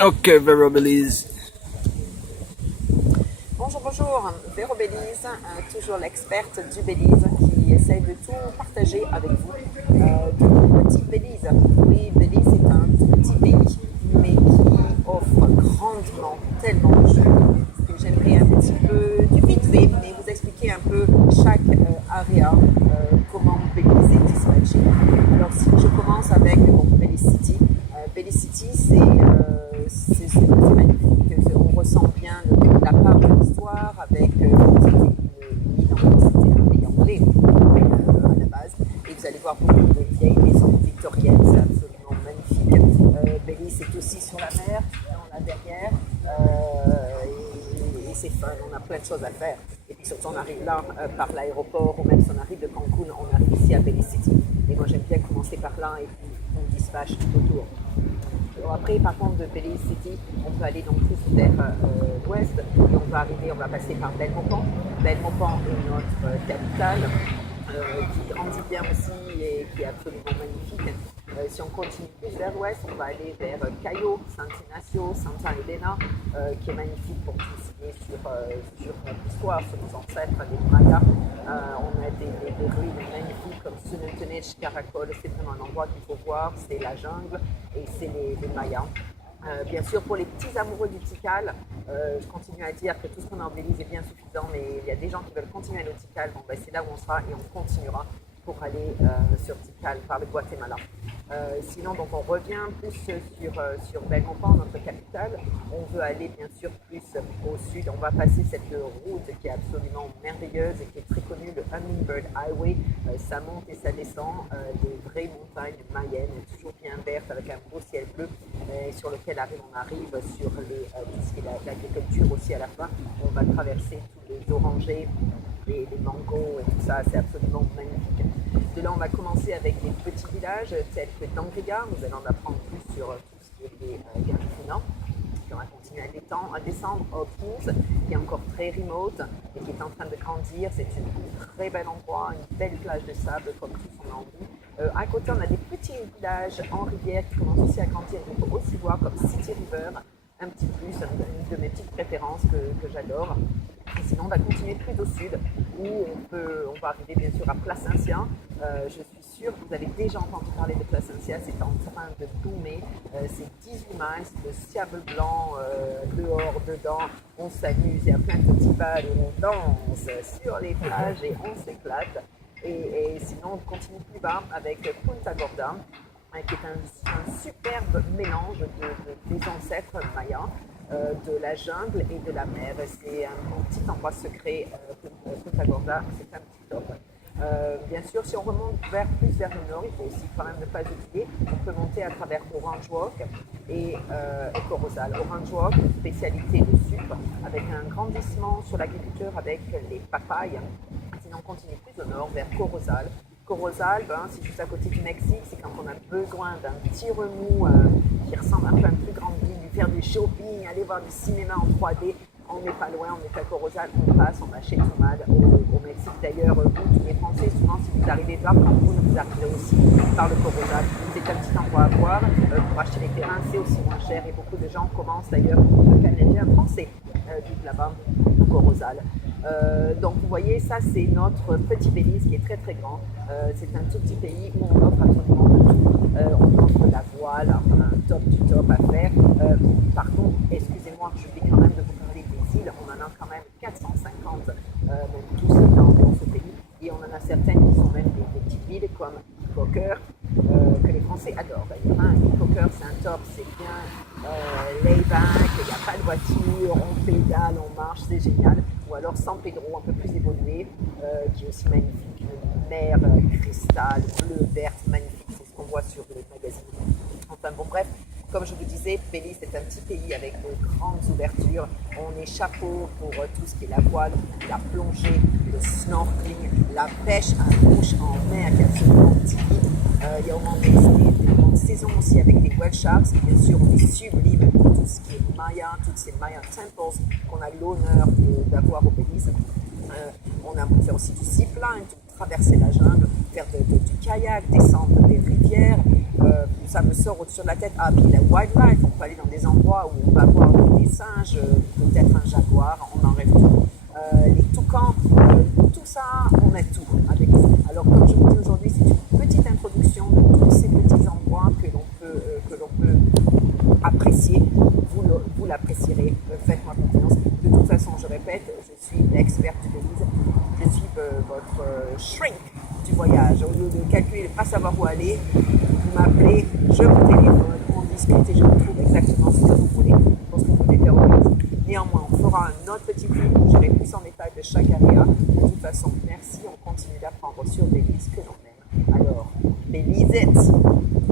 Ok, Vero Belize. Bonjour, bonjour, Véro Belize, toujours l'experte du Belize qui essaye de tout partager avec vous. Du petit Belize. Oui, Belize est un tout petit pays, mais qui offre grandement tellement de choses. Que j'aimerais un petit peu, du vite fait, mais vous expliquer un peu chaque area, comment Belize est dispatché. Alors, si je commence avec Belize City. Belize City, c'est magnifique. On ressent bien la part de l'histoire avec c'était une pays anglais à la base. Et vous allez voir beaucoup de vieilles maisons victoriennes, c'est absolument magnifique. Belize est aussi sur la mer, on a derrière, et c'est fun, on a plein de choses à faire. Et puis surtout, on arrive là par l'aéroport, ou même si on arrive de Cancun, on arrive ici à Belize City. Et moi, j'aime bien commencer par là et puis on dispatche tout autour. Alors après, par contre, de Belize City, on peut aller donc plus vers l'ouest et on va passer par Belmopan. Belmopan est notre capitale, qui grandit bien aussi et qui est absolument magnifique. Si on continue plus vers l'ouest, on va aller vers Cayo, San Ignacio, Santa Elena, qui est magnifique pour tout ce qui est sur notre histoire, sur nos ancêtres, les Mayas. On a des ruines magnifiques comme Sununtunich, Caracol, c'est vraiment un endroit qu'il faut voir, c'est la jungle et c'est les Mayas. Bien sûr, pour les petits amoureux du Tikal, je continue à dire que tout ce qu'on a en Belize est bien suffisant, mais il y a des gens qui veulent continuer à aller au Tikal. Bon, ben, c'est là où on sera et on continuera pour aller sur Tikal par le Guatemala. Sinon, donc, on revient plus sur Belmopan, notre capitale. On veut aller bien sûr plus au sud. On va passer cette route qui est absolument merveilleuse et qui est très connue, le Hummingbird Highway. Ça monte et ça descend des vraies montagnes mayennes, toujours bien vertes avec un beau ciel bleu sur lequel on arrive sur tout ce qui est l'agriculture aussi à la fin. On va traverser tous les orangers, les mangos et tout ça, c'est absolument magnifique. De là, on va commencer avec des petits villages tels que Dangriga. Nous allons en apprendre plus sur tout ce qui est les Garifuna. Puis on va continuer à descendre Hawkins, qui est encore très remote et qui est en train de grandir. C'est un très bel endroit, une belle plage de sable comme tout son envie. À côté, on a des petits villages en rivière qui commencent aussi à grandir. On peut aussi voir comme City River, un petit plus, une de mes petites préférences que j'adore. Et sinon, on va continuer plus au sud, où on va arriver bien sûr à Placencia. Je suis sûre que vous avez déjà entendu parler de Placencia, c'est en train de boomer. C'est 18 miles de sable blanc, dehors, dedans. On s'amuse, il y a plein de petits bals où on danse sur les plages et on s'éclate. Et sinon, on continue plus bas avec Punta Gorda, qui est un superbe mélange des ancêtres mayas, de la jungle et de la mer. C'est un petit endroit secret, Punta Gorda, c'est un petit top. Bien sûr, si on remonte plus vers le nord, il faut aussi quand même ne pas oublier, on peut monter à travers Orange Walk et Corozal. Orange Walk, une spécialité de sucre, avec un grandissement sur l'agriculture avec les papayes. Sinon, on continue plus au nord vers Corozal. Corozal, c'est juste à côté du Mexique, c'est quand on a besoin d'un petit remous qui ressemble un peu à une plus grande ville, faire du shopping, aller voir du cinéma en 3D. On n'est pas loin, on est à Corozal, on passe, on va chez Tomad au Mexique. D'ailleurs, vous, tous les Français, souvent, si vous arrivez par Cancun, vous arrivez aussi par le Corozal. C'est un petit endroit à voir. Pour acheter les terrains, c'est aussi moins cher et beaucoup de gens commencent d'ailleurs, le Canadien français, vivent là-bas, au Corozal. Donc vous voyez, ça c'est notre petit Belize qui est très très grand. C'est un tout petit pays où on offre absolument de tout. On offre la voile, un top du top à faire. Par contre, excusez-moi, je vais quand même de vous parler des îles. On en a quand même 450, même tous dans ce pays. Et on en a certaines qui sont même des petites villes comme Cocker, que les Français adorent d'ailleurs. Cocker, c'est un top, c'est bien lay-back, il n'y a pas de voiture, on pédale, on marche, c'est génial. Ou alors San Pedro, un peu plus évolué, qui est aussi magnifique, une mer cristal, bleue, verte, magnifique, c'est ce qu'on voit sur les magazines. Enfin bon, bref, comme je vous disais, Belize est un petit pays avec de grandes ouvertures. On est chapeau pour tout ce qui est la voile, la plongée, le snorkeling, la pêche à mouche en mer qui est absolument typique. Il y a au moins des moments de saison aussi avec les whale sharks. Bien sûr, on est sublime pour tout ce qui est Maya, toutes ces Maya temples qu'on a l'honneur d'avoir au Belize. On a fait aussi du zipline, traverser la jungle, faire du kayak, descendre des rivières. ça me sort au-dessus de la tête. Ah, puis la wildlife, on peut aller dans des endroits où on va voir des singes, peut-être un jaguar, on en rêve tout. Les toucans, tout ça, on a tout avec nous. Alors comme je vous dis aujourd'hui, c'est une petite introduction de tous ces petits endroits que l'on peut apprécier. Vous l'apprécierez, faites-moi confiance. De toute façon, je répète, je suis l'experte de Lise, je suis votre shrink du voyage. Au lieu de calculer, de ne pas savoir où aller, vous m'appelez, je vous téléphone, on discute et je vous trouve exactement ce que vous voulez pour ce que vous voulez faire aujourd'hui. Néanmoins, on fera un autre petit film où j'irai plus en détail de chaque area. De toute façon, merci, on continue d'apprendre sur Belize que l'on aime. Alors, Belize it!